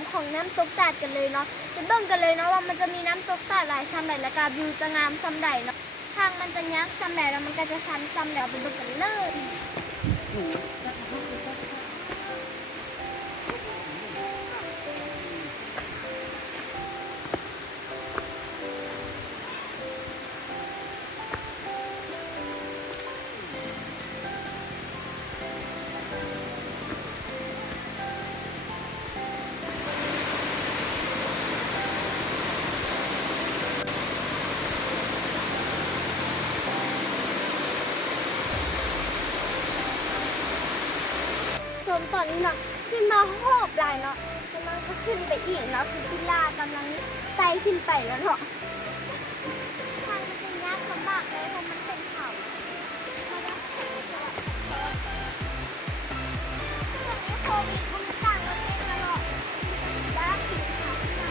ำของน้ำตกตาดกันเลยเนาะไปเบิ่งกันเลยเนาะว่ามันจะมีน้ำตกตาดหลายซ้ำใดและก็วิวจะงามซ้ำใดเนาะทางมันจะยักษ์ซ้ำใดแล้วมันก็จะชันซ้ำใดไปเบิ่งกันเลยชมตอนนี้เนาะขึ้นมาหอบหลายเนาะแล้วมันก็ขึ้นไปอีกเนาะคือพิลากำลังไต่ขึ้นไปแล้วเนาะทางมันจะยากลำบากเลยเพราะมันเป็นเขาโควิดมันต่างประเทศตลอดบ้านถึงเขาขึ้นมา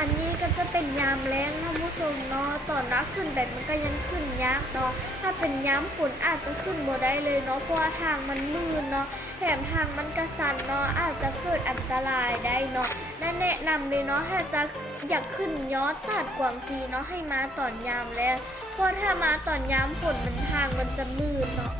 อันนี้ก็จะเป็นยามแล้งท่านผู้ชมเนาะตอนน้ำขึ้นแบบมันก็ยังขึ้นยากเนาะถ้าเป็นยามฝนอาจจะขึ้นบ่ได้เลยเนาะเพราะว่าทางมันลื่นเนาะแถมทางมันกระสันเนาะอาจจะเกิดอันตรายได้เนาะนั่นแนะนำเลยเนาะถ้าจะอยากขึ้นยอดตาดกวางซีเนาะให้มาตอนยามแล้งเพราะถ้ามาตอนยามฝนมันทางมันจะลื่นเนาะ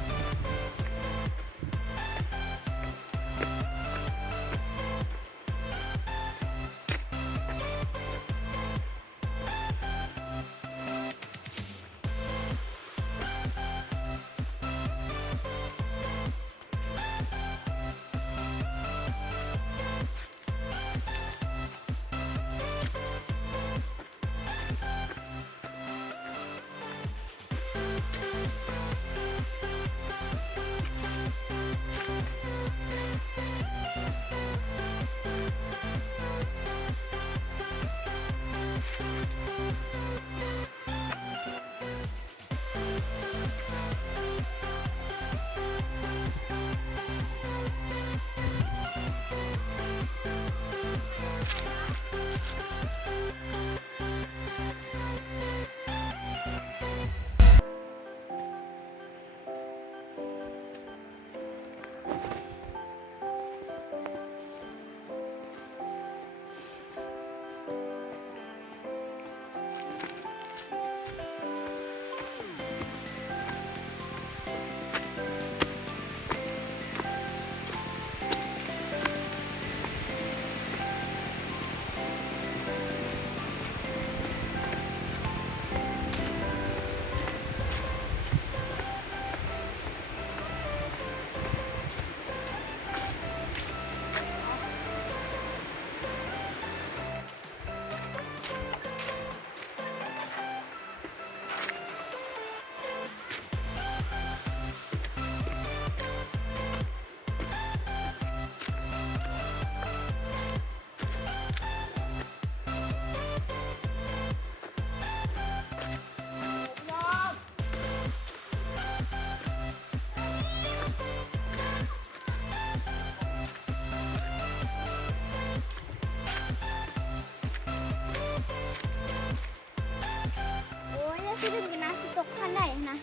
ที่ดึงกันนะสิตกขั้นไหนนะ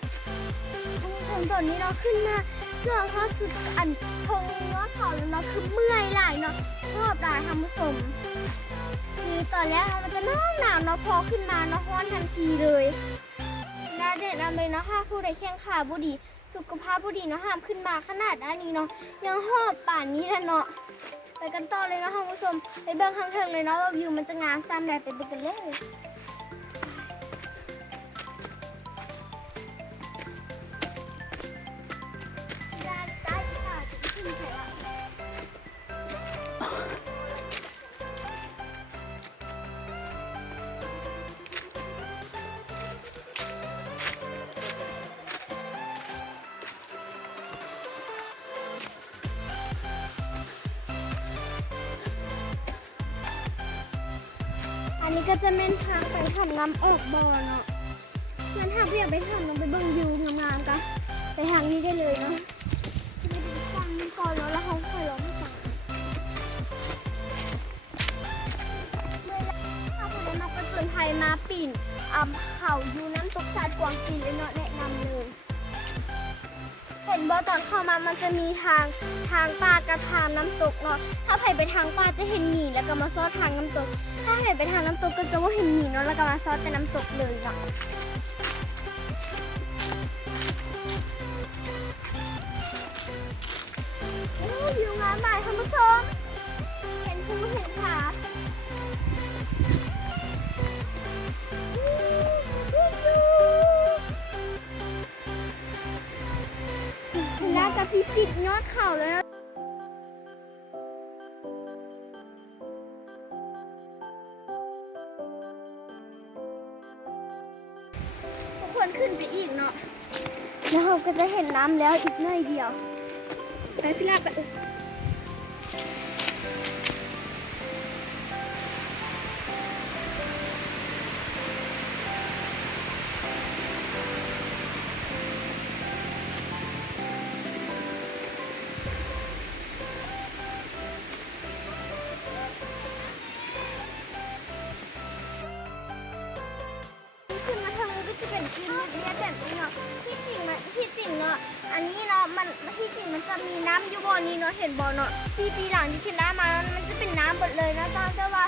ถึงตอนนี้เราขึ้นมาเกือบเข้าสุดอันทงว่าเขาแล้วเนาะคือเมื่อยหลายเนาะชอบหลายทำผสมคือตอนแรกมันจะหนาวเนาะพอขึ้นมาเนาะร้อนทันทีเลยน่าเด็ดนำเลยเนาะค่ะผู้ใดแข้งขาบุดีสุขภาพบุดีเนาะห้ามขึ้นมาขนาดนี้เนาะยังหอบป่านนี้แล้วเนาะไปกันต่อเลยเนาะท่านผู้ชมไปเบิ่งข้างเทิงเลยเนาะว่าวิวมันจะงามซ้ำใดไปเบิ่งกันเลย อันนี้ก็จะเป็นทางไปทำน้ำออกบ่อเนาะงั้นถ้าอยากไปทำลงไปเบิ่งวิวงามๆกันไปทางนี้ได้เลยเนาะไปดูฟังก่อนเนาะแล้วเขาค่อยร้องให้ฟังเมื่อถ้าคนได้มาประจนภัยมาปิ่นเขาอยู่น้ำตกชาดกวางกินเลยเนาะแนะนำเลยเห็นบ่ตอนเข้ามามันจะมีทางป่ากับทางน้ำตกเนาะถ้าใครไปทางป่าจะเห็นหมีแล้วก็มาซอดทางน้ำตกถ้าใครไปทางน้ำตกก็จะว่าเห็นหมีเนาะแล้วก็มาซอดแต่น้ำตกเลยเนาะวิวงามมากท่านผู้ชมเห็นภูเห็นผาน่าจะพิสิทธิ์ยอดเขาเลยนะทุกคนขึ้นไปอีกเนาะแล้วเราก็จะเห็นน้ำแล้วอีกหน่อยเดียวไปพี่ลาไปขึ้นมาทางนี้ก็จะเป็นกินแบบนี้แบบนี้เนาะที่จริงเนาะอันนี้เนาะมันที่จริงมันจะมีน้ำอยู่บ่อนี้เนาะเห็นบ่อเนาะปีหลังที่เคนได้มามันจะเป็นน้ำหมดเลยนะแต่ว่า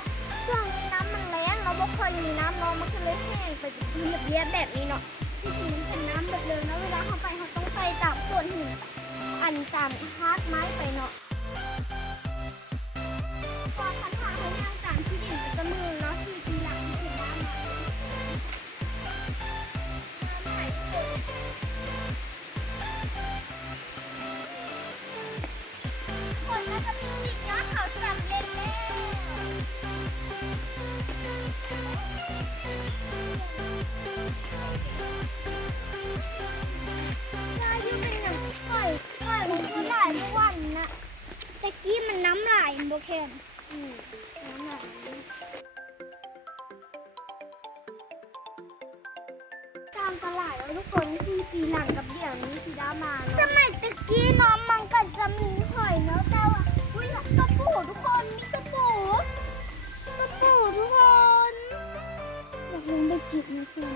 ช่วงนี้น้ำมันแล้งเราไม่ค่อยมีน้ำเนาะมันก็เลยแห้งไปเป็นแบบนี้แบบนี้เนาะที่จริงมันเป็นน้ำหมดเลยนะเวลาเขาไปเขาต้องไปตามส่วนหินอันตามฮาร์ดไม้ไปเนาะพอคันทางเขาย่างตามที่ดินไปจะมือเนาะปีหลังที่เคนได้มาคนน่าจะมีสิทธิ์ยอดเขาสำเร็จแล้วน่าอยู่เป็นหนังค่อยมันก็หลายเมื่อวันนะตะกี้มันน้ำลายโบเคนน้ำลายตามตลาดแล้วทุกคนที่ปีหลังกับเดี๋ยวนี้ที่ได้มาสมัยตะกี้น้องมันก็จะมีหอยเนาะแต่ว่าอุ้ยตะปูทุกคนมีตะปูทุกคนอยากลงไปจิบนะคุณ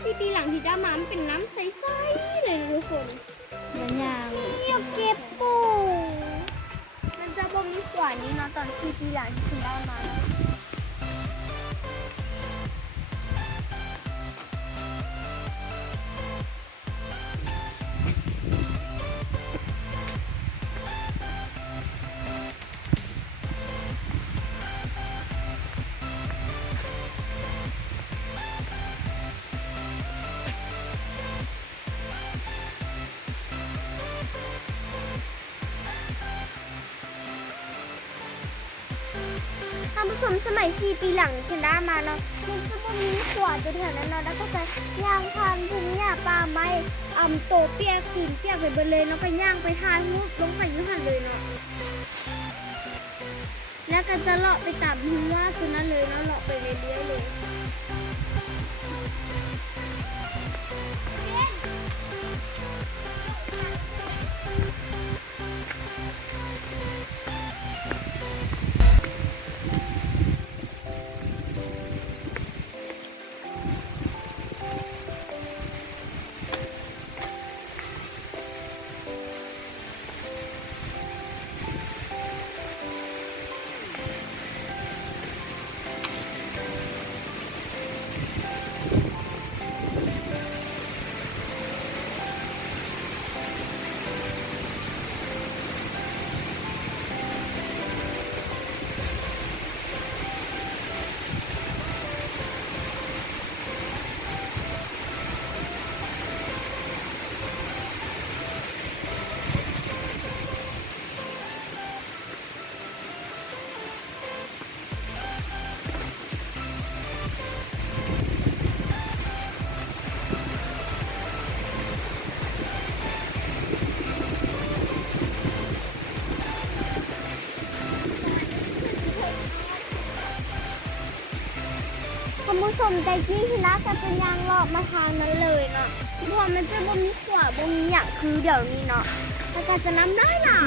ที่ปีหลังที่ได้มามันเป็นน้ำใสๆเลยทุกคนยาวๆอยากเก็บปูมันจะบ่มีกว่านี้เนาะตอนที่ปีหลังที่ได้มาท่านผู้ชมสมัย4 ปีหลังเคนได้มาเนาะมันจะบ่มีขวดอยู่แถวนั้นเนาะแล้วก็จะย่างทานทุ่งหญ้าป่าไม้โตเปียกตีนเปียกไปเบิดเลยเนาะก็ย่างไปทานมุดลงไปอยู่หั่นเลยเนาะแล้วก็จะเลาะไปตามทุ่งหญ้าตัวนั้นเลยเนาะเลาะไปเรื่อยๆเลย คุณผู้ชมใจกี้ที่นักก็จะยางรอบมาทางนั้นเลยเนาะเพราะว่ามันจะบ่มีขวาบ่มีอย่างคือเดี๋ยวนี้เนาะแล้วก็จะน้ำได้น่ะ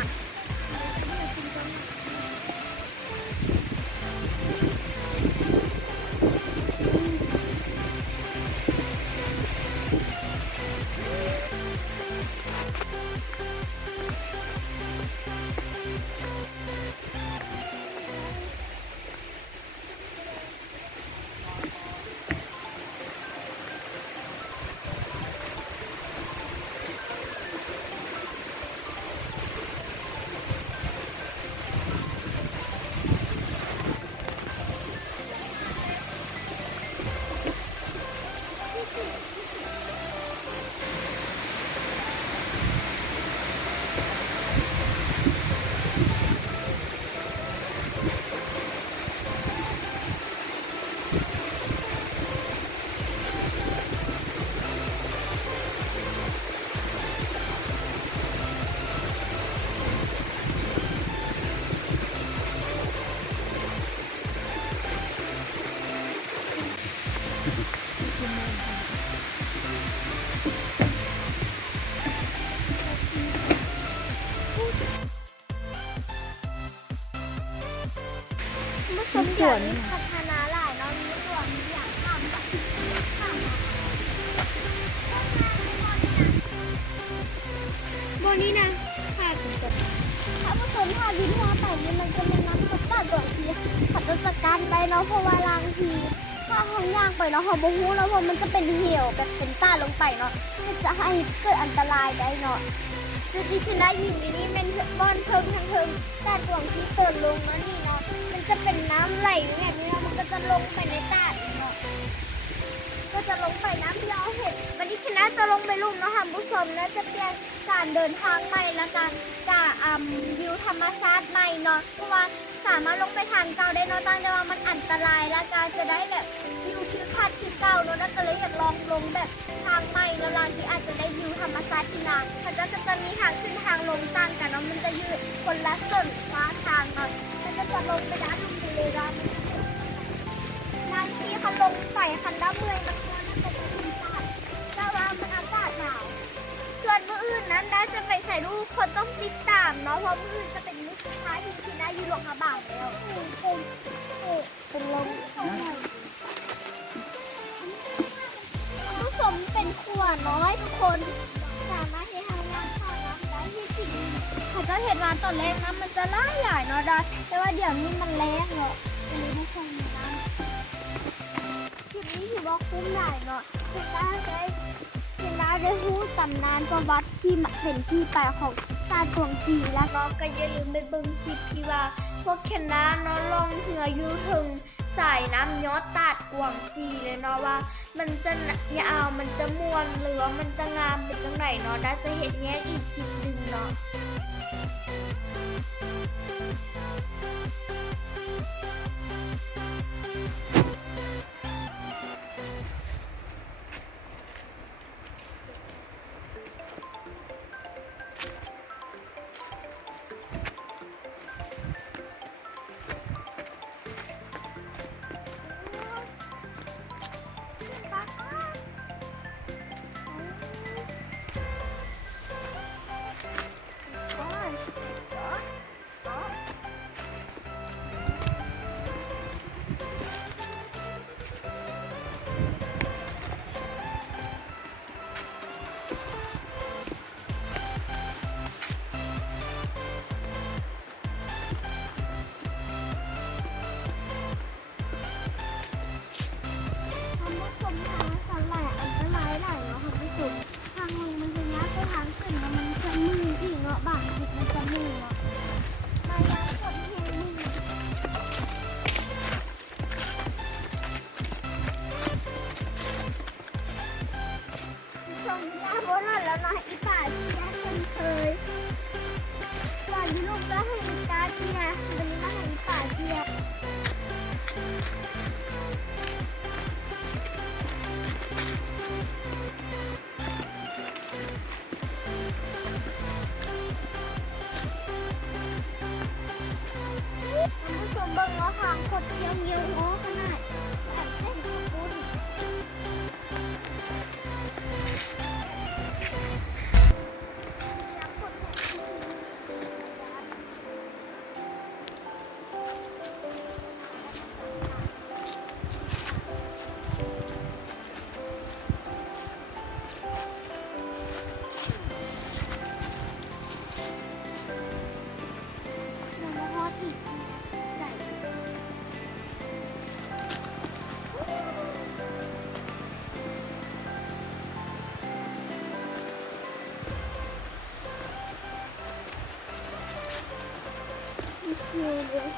มันสมเด็จพัฒนาหลายเนาะมีตัวมีอย่างทำแบบทำบนนี้นะค่ะถ้าผสมทาวินหัวไปมันจะมีน้ำตกตัดก่อนทีขับรถจักรไปเนาะเพราะว่าลางทีถ้าห้องย่างไปเนาะหอมหูแล้วเพราะมันจะเป็นเหี่ยวแบบเป็นต้าลงไปเนาะมันจะให้เกิดอันตรายได้เนาะคือที่ชนะยิงนี้เป็นบอนเทิงทางเทิงแต่ดวงที่เติร์นลงนั่นนี่เนาะมันจะเป็นน้ำไหลแบบนี้มันก็จะลงไปในตาเนาะก็จะลงไปน้ำที่เราเห็นวันนี้ชนะจะลงไปลุ่มเนาะค่ะผู้ชมแล้วจะเป็นการเดินทางใหม่และการวิวธรรมชาติใหม่เนาะเพราะว่าสามารถลงไปทางเก่าได้เนาะตั้งแต่ว่ามันอันตรายและการจะได้แบบวิวทิวทัศน์ที่เก่าเนาะแล้วก็เลยอยากลองลงแบบทางใหม่แล้วล่ะที่อาจจะได้วิวธรรมชาติที่นานมันก็จะมีทางขึ้นทางลงต่างกันเนาะมันจะยืดคนละส่วนฟ้าทางเนาะมันก็จะลงไปด้านลงทะเลร้านนานทีคันลงใส่คันด้าเมื่อยมันก็จะเป็นธรรมชาติแต่ว่ามันอากาศหนาวส่วนมื้ออื่นนั้นนะจะไปใส่รูปคนต้องติดตามเนาะเพราะมื้ออื่นจะเป็นมื้อสุดท้ายที่ได้อยู่หลวงพระบางแล้วเป็นลมผสมเป็นขวดน้อยทุกคนสามารถที่ทำงานข้าวน้ำได้ที่สิ่งเขาจะเห็นว่าตอนแรกน้ำมันจะล่าใหญ่เนาะได้แต่ว่าเดี๋ยวนี้มันแรงเนาะอันนี้ทุกคนนะคลิปนี้ถือว่าคุ้มใหญ่เนาะคือได้รู้ตำนานประวัติที่เป็นที่ไปของตาดวงสีแล้วก็อย่าลืมไปเบิ่งคลิปที่ว่าพวกแคนนาเนาะลองเหืออยู่ถึงสายน้ำยอดตาดกวางซีเลยเนาะว่ามันจะยาวมันจะม่วนหรือว่ามันจะงามเป็นจังไหนเนาะได้จะเห็นแยกอีกคลิปหนึ่งเนาะ เลย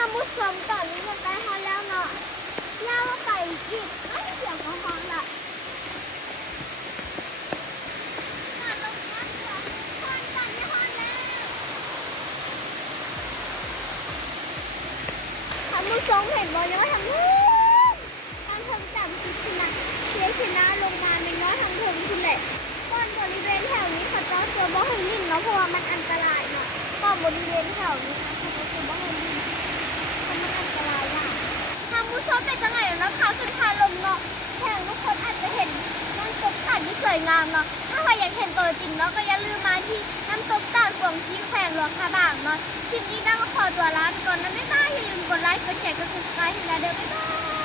ถ้ามุสลิมตอนนี้มันไปฮอลแล้วเนาะแล้วว่าไปอีกไม่เกี่ยวกับฮอลละถ้ามุสลิมเห็นบอลยังว่าทางนู้นทางเทิงต่ำคือชนะเสียชนะลงมาในน้อยทางเทิงคุณแหละก้อนบริเวณแถวนี้เขาจะเจอบ่อให้ลิ่นเนาะเพราะว่ามันอันตรายเนาะก้อนบริเวณแถวนี้นะเขาจะเจอบ่อให้ลิ่นมันอันตรายอ่ะทางมุสลิมเป็นจังไงเนาะเขาขึ้นพาลมเนาะแถวทุกคนอาจจะเห็นน้ำตกตาดที่สวยงามเนาะถ้าใครอยากเห็นตัวจริงเนาะก็อย่าลืมมาที่น้ำตกตาดกวางซีแขวงหลวงพระบางเนาะคลิปนี้น่าก็ขอตัวลาไปก่อนนะบ๊ายบายอย่าลืมกดไลค์กดแชร์กด subscribe ให้เราเด้อบ๊ายบาย